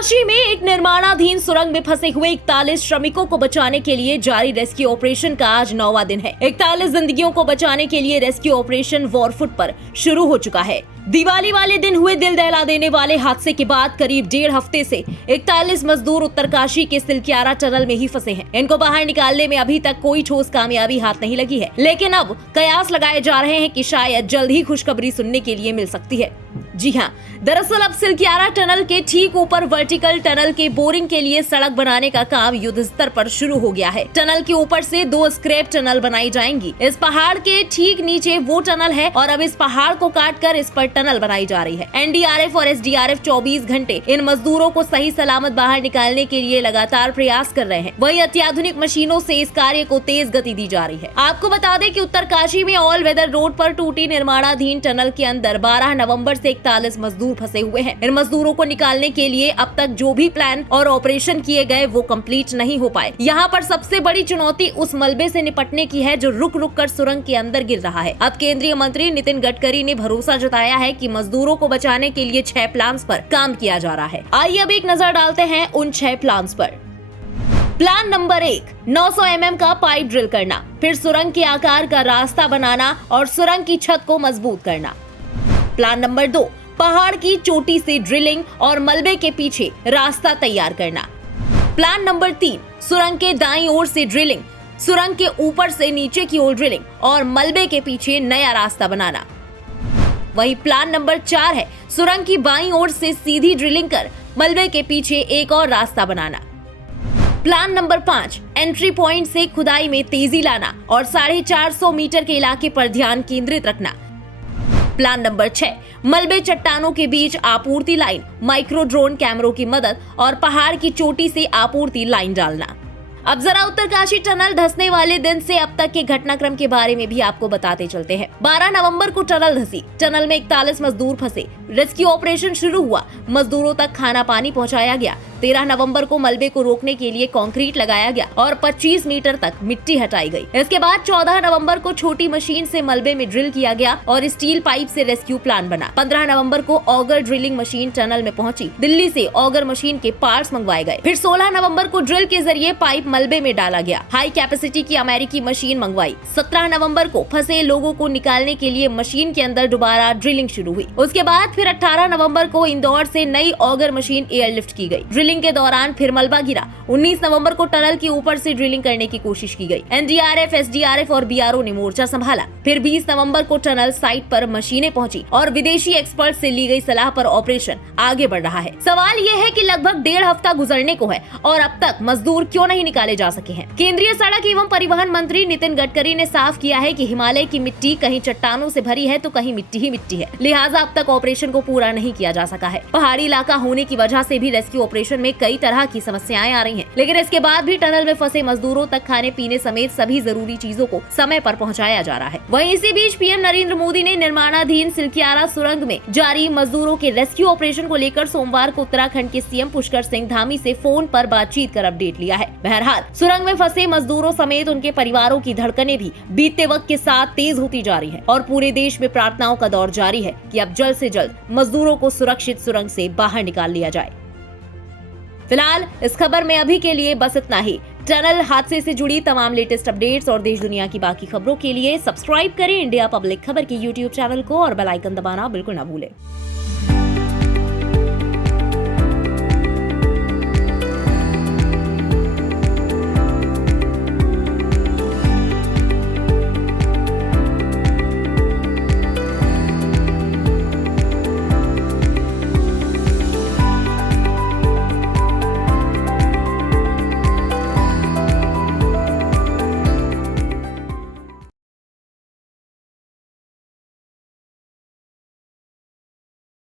उत्तरकाशी में एक निर्माणाधीन सुरंग में फंसे हुए 41 श्रमिकों को बचाने के लिए जारी रेस्क्यू ऑपरेशन का आज 9वां दिन है। 41 जिंदगियों को बचाने के लिए रेस्क्यू ऑपरेशन वॉरफुट पर शुरू हो चुका है। दिवाली वाले दिन हुए दिल दहला देने वाले हादसे के बाद करीब 1.5 हफ्ते से 41 मजदूर उत्तरकाशी के सिलक्यारा टनल में ही फंसे हैं। इनको बाहर निकालने में अभी तक कोई ठोस कामयाबी हाथ नहीं लगी है, लेकिन अब कयास लगाए जा रहे हैं कि शायद जल्द ही खुशखबरी सुनने के लिए मिल सकती है। जी हाँ, दरअसल अब सिलक्यारा टनल के ठीक ऊपर वर्टिकल टनल के बोरिंग के लिए सड़क बनाने का काम युद्ध स्तर पर शुरू हो गया है। टनल के ऊपर से 2 स्क्रैप टनल बनाई जाएंगी। इस पहाड़ के ठीक नीचे वो टनल है और अब इस पहाड़ को काटकर इस पर टनल बनाई जा रही है। एनडीआरएफ और एसडीआरएफ 24 घंटे इन मजदूरों को सही सलामत बाहर निकालने के लिए लगातार प्रयास कर रहे हैं। वहीं अत्याधुनिक मशीनों से इस कार्य को तेज गति दी जा रही है। आपको बता दें कि उत्तरकाशी में ऑल वेदर रोड पर टूटी निर्माणाधीन टनल के अंदर 12 नवंबर से 41 मजदूर फंसे हुए हैं। इन मजदूरों को निकालने के लिए अब तक जो भी प्लान और ऑपरेशन किए गए वो कंप्लीट नहीं हो पाए। यहाँ पर सबसे बड़ी चुनौती उस मलबे से निपटने की है जो रुक रुक कर सुरंग के अंदर गिर रहा है। अब केंद्रीय मंत्री नितिन गडकरी ने भरोसा जताया है कि मजदूरों को बचाने के लिए 6 प्लान्स पर काम किया जा रहा है। आइए अब एक नजर डालते हैं उन 6 प्लान्स पर। प्लान नंबर 1, 900 mm का पाइप ड्रिल करना, फिर सुरंग के आकार का रास्ता बनाना और सुरंग की छत को मजबूत करना। प्लान नंबर 2, पहाड़ की चोटी से ड्रिलिंग और मलबे के पीछे रास्ता तैयार करना। प्लान नंबर 3, सुरंग के दाईं ओर से ड्रिलिंग, सुरंग के ऊपर से नीचे की ओर ड्रिलिंग और मलबे के पीछे नया रास्ता बनाना। वही प्लान नंबर 4 है सुरंग की बाईं ओर से सीधी ड्रिलिंग कर मलबे के पीछे एक और रास्ता बनाना। प्लान नंबर 5, एंट्री पॉइंट से खुदाई में तेजी लाना और 450 मीटर के इलाके पर ध्यान केंद्रित रखना। प्लान नंबर 6, मलबे चट्टानों के बीच आपूर्ति लाइन, माइक्रो ड्रोन कैमरों की मदद और पहाड़ की चोटी से आपूर्ति लाइन डालना। अब जरा उत्तरकाशी टनल धंसने वाले दिन से अब तक के घटनाक्रम के बारे में भी आपको बताते चलते हैं। 12 नवंबर को टनल धंसी, टनल में 41 मजदूर फंसे, रेस्क्यू ऑपरेशन शुरू हुआ, मजदूरों तक खाना पानी पहुंचाया गया। 13 नवंबर को मलबे को रोकने के लिए कंक्रीट लगाया गया और 25 मीटर तक मिट्टी हटाई गई। इसके बाद 14 नवंबर को छोटी मशीन से मलबे में ड्रिल किया गया और स्टील पाइप से रेस्क्यू प्लान बना। 15 नवंबर को ऑगर ड्रिलिंग मशीन टनल में पहुंची, दिल्ली से ऑगर मशीन के पार्ट्स मंगवाए गए। फिर 16 नवंबर को ड्रिल के जरिए पाइप मलबे में डाला गया, हाई कैपेसिटी की अमेरिकी मशीन मंगवाई। 17 नवंबर को फंसे लोगों को निकालने के लिए मशीन के अंदर दोबारा ड्रिलिंग शुरू हुई। उसके बाद फिर 18 नवंबर को इंदौर से नई ऑगर मशीन एयरलिफ्ट की गई। ड्रिलिंग के दौरान फिर मलबा गिरा। 19 नवंबर को टनल के ऊपर से ड्रिलिंग करने की कोशिश की गई। एनडीआरएफ, एसडीआरएफ और बीआरओ ने मोर्चा संभाला। फिर 20 नवंबर को टनल साइट पर मशीनें पहुंची और विदेशी एक्सपर्ट से ली गई सलाह पर ऑपरेशन आगे बढ़ रहा है। सवाल ये है कि लगभग 1.5 हफ्ता गुजरने को है और अब तक मजदूर क्यों नहीं निकाले जा सके हैं। केंद्रीय सड़क एवं परिवहन मंत्री नितिन गडकरी ने साफ किया है कि हिमालय की मिट्टी कहीं चट्टानों से भरी है तो कहीं मिट्टी ही मिट्टी है, लिहाजा अब तक ऑपरेशन को पूरा नहीं किया जा सका है। पहाड़ी इलाका होने की वजह से भी रेस्क्यू ऑपरेशन में कई तरह की समस्याएं आ रही हैं, लेकिन इसके बाद भी टनल में फंसे मजदूरों तक खाने पीने समेत सभी जरूरी चीजों को समय पर पहुंचाया जा रहा है। वहीं इसी बीच पीएम नरेंद्र मोदी ने निर्माणाधीन सिलक्यारा सुरंग में जारी मजदूरों के रेस्क्यू ऑपरेशन को लेकर सोमवार को उत्तराखंड के सीएम पुष्कर सिंह धामी से फोन पर बातचीत कर अपडेट लिया है। बहरहाल सुरंग में फंसे मजदूरों समेत उनके परिवारों की धड़कनें भी बीतते वक्त के साथ तेज होती जा रही है और पूरे देश में प्रार्थनाओं का दौर जारी है कि अब जल्द से जल्द मजदूरों को सुरक्षित सुरंग से बाहर निकाल लिया जाए। फिलहाल इस खबर में अभी के लिए बस इतना ही। टनल हादसे से जुड़ी तमाम लेटेस्ट अपडेट्स और देश दुनिया की बाकी खबरों के लिए सब्सक्राइब करें इंडिया पब्लिक खबर के YouTube चैनल को और बेल आइकन दबाना बिल्कुल ना भूलें।